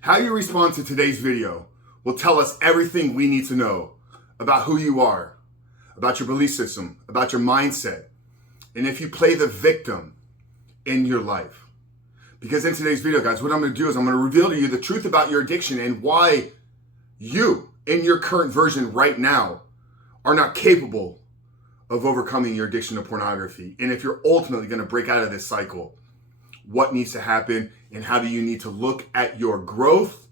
How you respond to today's video will tell us everything we need to know about who you are, about your belief system, about your mindset, and if you play the victim in your life. Because in today's video, guys, what I'm going to do is I'm going to reveal to you the truth about your addiction and why you, in your current version right now, are not capable of overcoming your addiction to pornography. And if you're ultimately going to break out of this cycle, what needs to happen and how do you need to look at your growth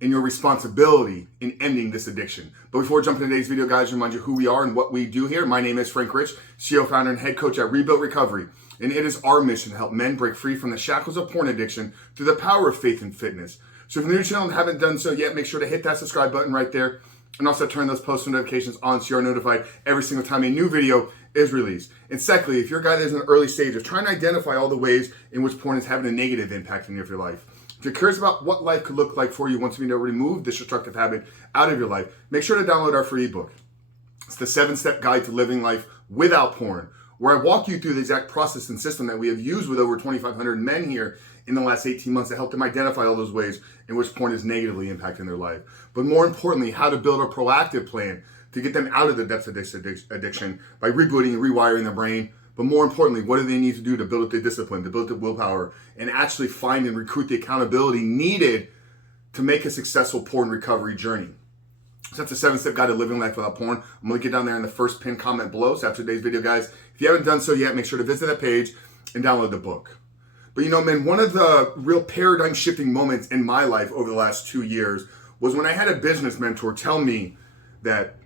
and your responsibility in ending this addiction. But before jumping into today's video, guys, remind you who we are and what we do here. My name is Frank Rich, CEO, founder, and head coach at Rebuilt Recovery. And it is our mission to help men break free from the shackles of porn addiction through the power of faith and fitness. So if you're new to the channel and haven't done so yet, make sure to hit that subscribe button right there. And also turn those post notifications on so you're notified every single time a new video is released. And secondly, if you're a guy that's in the early stages, trying to identify all the ways in which porn is having a negative impact in your life. If you're curious about what life could look like for you once we know remove this destructive habit out of your life, make sure to download our free ebook. It's the 7-step guide to living life without porn, where I walk you through the exact process and system that we have used with over 2,500 men here in the last 18 months to help them identify all those ways in which porn is negatively impacting their life. But more importantly, how to build a proactive plan to get them out of the depths of this addiction by rebooting and rewiring their brain. But more importantly, what do they need to do to build up the discipline, to build up willpower, and actually find and recruit the accountability needed to make a successful porn recovery journey. So that's a 7-step guide to living life without porn. I'm going to get down there in the first pinned comment below. So after today's video, guys, if you haven't done so yet, make sure to visit that page and download the book. But you know, man, one of the real paradigm shifting moments in my life over the last 2 years was when I had a business mentor tell me that,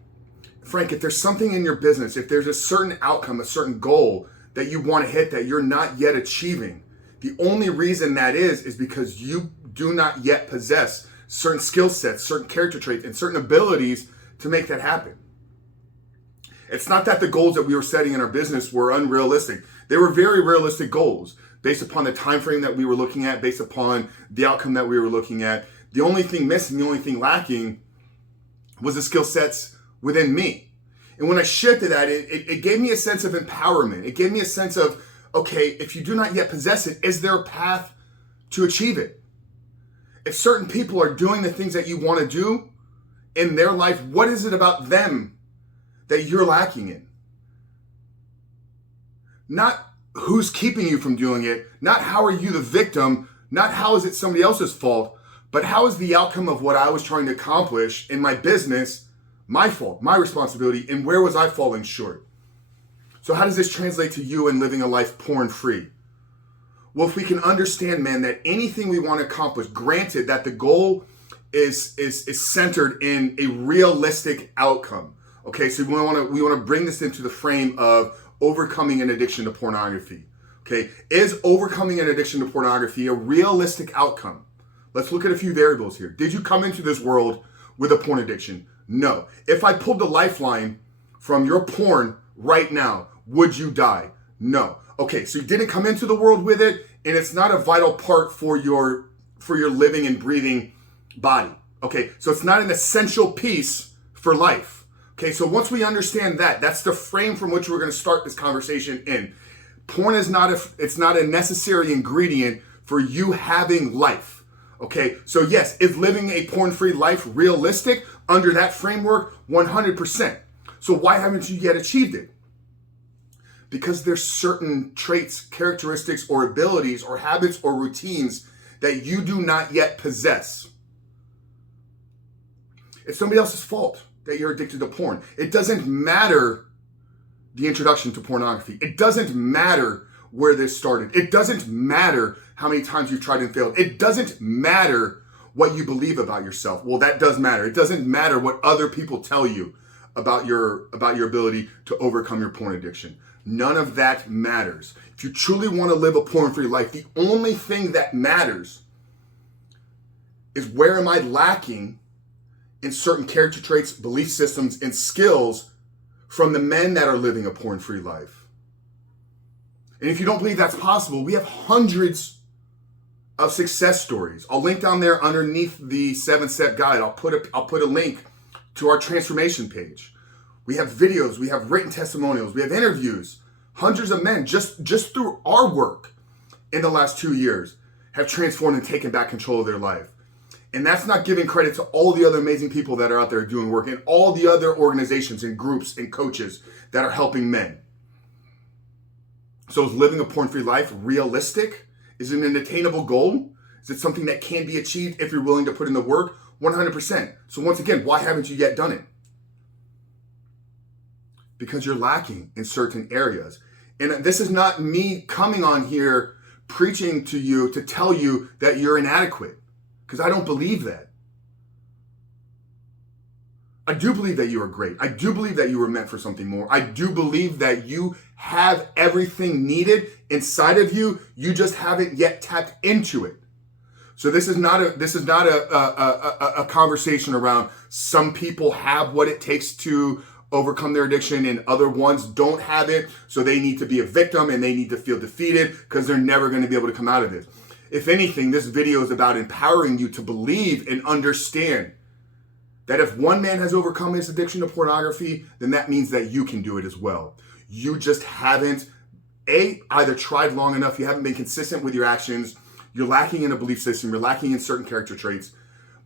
Frank, if there's something in your business, if there's a certain outcome, a certain goal that you want to hit that you're not yet achieving, the only reason that is because you do not yet possess certain skill sets, certain character traits, and certain abilities to make that happen. It's not that the goals that we were setting in our business were unrealistic. They were very realistic goals based upon the time frame that we were looking at, based upon the outcome that we were looking at. The only thing missing, the only thing lacking was the skill sets within me. And when I shifted that, it gave me a sense of empowerment. It gave me a sense of, okay, if you do not yet possess it, is there a path to achieve it? If certain people are doing the things that you want to do in their life, what is it about them that you're lacking in? Not who's keeping you from doing it, not how are you the victim, not how is it somebody else's fault, but how is the outcome of what I was trying to accomplish in my business my fault, my responsibility, and where was I falling short? So how does this translate to you in living a life porn-free? Well, if we can understand, man, that anything we want to accomplish, granted that the goal is centered in a realistic outcome. Okay, so we want to bring this into the frame of overcoming an addiction to pornography. Okay, is overcoming an addiction to pornography a realistic outcome? Let's look at a few variables here. Did you come into this world with a porn addiction? No. If I pulled the lifeline from your porn right now, would you die? No. Okay, so you didn't come into the world with it, and it's not a vital part for your living and breathing body. Okay, so it's not an essential piece for life. Okay, so once we understand that, that's the frame from which we're going to start this conversation in. Porn is not a necessary ingredient for you having life. Okay, so yes, is living a porn-free life realistic under that framework? 100%. So why haven't you yet achieved it? Because there's certain traits, characteristics, or abilities, or habits, or routines that you do not yet possess. It's somebody else's fault that you're addicted to porn. It doesn't matter the introduction to pornography. It doesn't matter where this started. It doesn't matter how many times you've tried and failed. It doesn't matter what you believe about yourself. Well, that does matter. It doesn't matter what other people tell you about your ability to overcome your porn addiction. None of that matters. If you truly want to live a porn-free life, the only thing that matters is where am I lacking in certain character traits, belief systems, and skills from the men that are living a porn-free life. And if you don't believe that's possible, we have hundreds of success stories. I'll link down there underneath the 7-step guide. I'll put a link to our transformation page. We have videos, we have written testimonials, we have interviews. Hundreds of men just through our work in the last 2 years have transformed and taken back control of their life. And that's not giving credit to all the other amazing people that are out there doing work and all the other organizations and groups and coaches that are helping men. So is living a porn-free life realistic? Is it an attainable goal? Is it something that can be achieved if you're willing to put in the work? 100%. So once again, why haven't you yet done it? Because you're lacking in certain areas. And this is not me coming on here preaching to you to tell you that you're inadequate, because I don't believe that. I do believe that you are great. I do believe that you were meant for something more. I do believe that you have everything needed inside of you. You just haven't yet tapped into it. So this is not a conversation around some people have what it takes to overcome their addiction and other ones don't have it, so they need to be a victim and they need to feel defeated because they're never going to be able to come out of this. If anything, this video is about empowering you to believe and understand that if one man has overcome his addiction to pornography, then that means that you can do it as well. You just haven't, either tried long enough, you haven't been consistent with your actions, you're lacking in a belief system, you're lacking in certain character traits.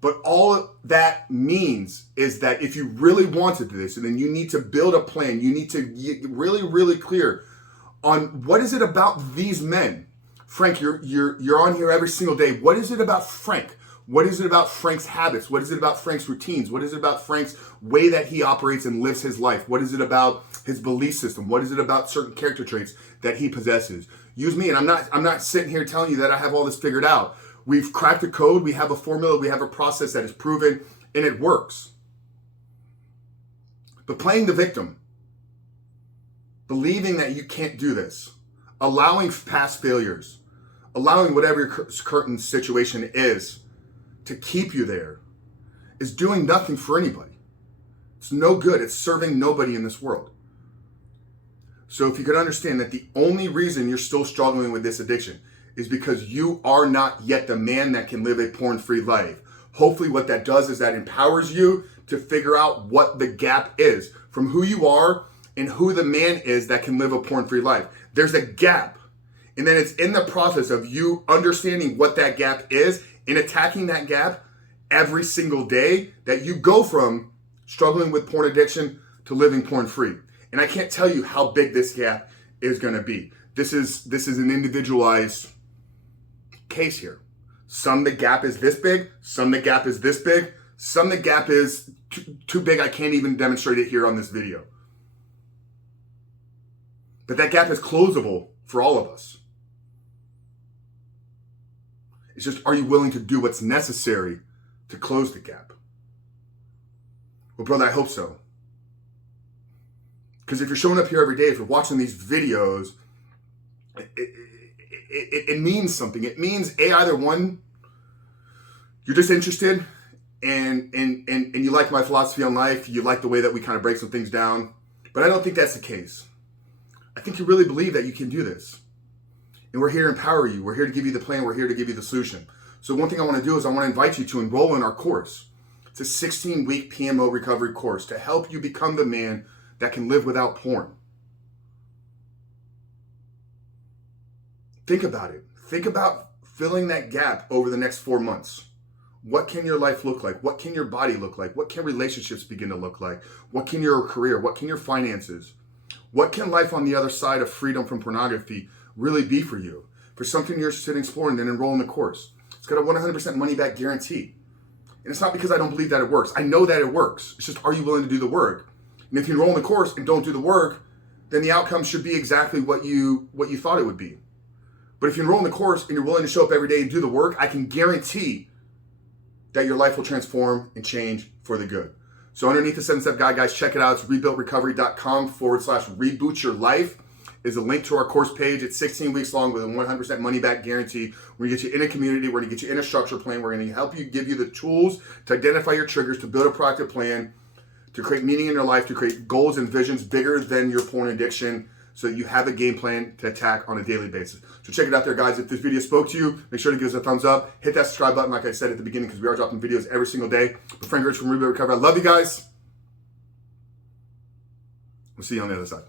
But all that means is that if you really wanted this, then you need to build a plan. You need to get really, really clear on what is it about these men. Frank, you're on here every single day. What is it about Frank? What is it about Frank's habits? What is it about Frank's routines? What is it about Frank's way that he operates and lives his life? What is it about his belief system? What is it about certain character traits that he possesses? Use me, and I'm not sitting here telling you that I have all this figured out. We've cracked the code, we have a formula, we have a process that is proven, and it works. But playing the victim, believing that you can't do this, allowing past failures, allowing whatever your current situation is to keep you there, is doing nothing for anybody. It's no good. It's serving nobody in this world. So if you could understand that the only reason you're still struggling with this addiction is because you are not yet the man that can live a porn-free life. Hopefully what that does is that empowers you to figure out what the gap is from who you are and who the man is that can live a porn-free life. There's a gap. And then it's in the process of you understanding what that gap is and attacking that gap every single day that you go from struggling with porn addiction to living porn-free. And I can't tell you how big this gap is going to be. This is an individualized case here. Some the gap is this big, some the gap is this big, some the gap is too big I can't even demonstrate it here on this video. But that gap is closable for all of us. It's just, are you willing to do what's necessary to close the gap? Well, brother, I hope so. Because if you're showing up here every day, if you're watching these videos, it means something. It means either one, you're just interested and you like my philosophy on life, you like the way that we kind of break some things down. But I don't think that's the case. I think you really believe that you can do this. And we're here to empower you. We're here to give you the plan. We're here to give you the solution. So one thing I want to do is I want to invite you to enroll in our course. It's a 16-week PMO recovery course to help you become the man that can live without porn. Think about it. Think about filling that gap over the next 4 months. What can your life look like? What can your body look like? What can relationships begin to look like? What can your career? What can your finances? What can life on the other side of freedom from pornography really be for you? For something you're interested in exploring, then enroll in the course. It's got a 100% money back guarantee. And it's not because I don't believe that it works. I know that it works. It's just, are you willing to do the work? And if you enroll in the course and don't do the work, then the outcome should be exactly what you thought it would be. But if you enroll in the course and you're willing to show up every day and do the work, I can guarantee that your life will transform and change for the good. So underneath the 7-step guide, guys, check it out. It's rebuiltrecovery.com/reboot your life is a link to our course page. It's 16 weeks long with a 100% money back guarantee. We're gonna get you in a community. We're gonna get you in a structure plan. We're gonna help you, give you the tools to identify your triggers, to build a proactive plan, to create meaning in your life, to create goals and visions bigger than your porn addiction, so that you have a game plan to attack on a daily basis. So check it out there, guys. If this video spoke to you, make sure to give us a thumbs up. Hit that subscribe button like I said at the beginning, because we are dropping videos every single day. But Frank Rich from Rebuild Recovery. I love you guys. We'll see you on the other side.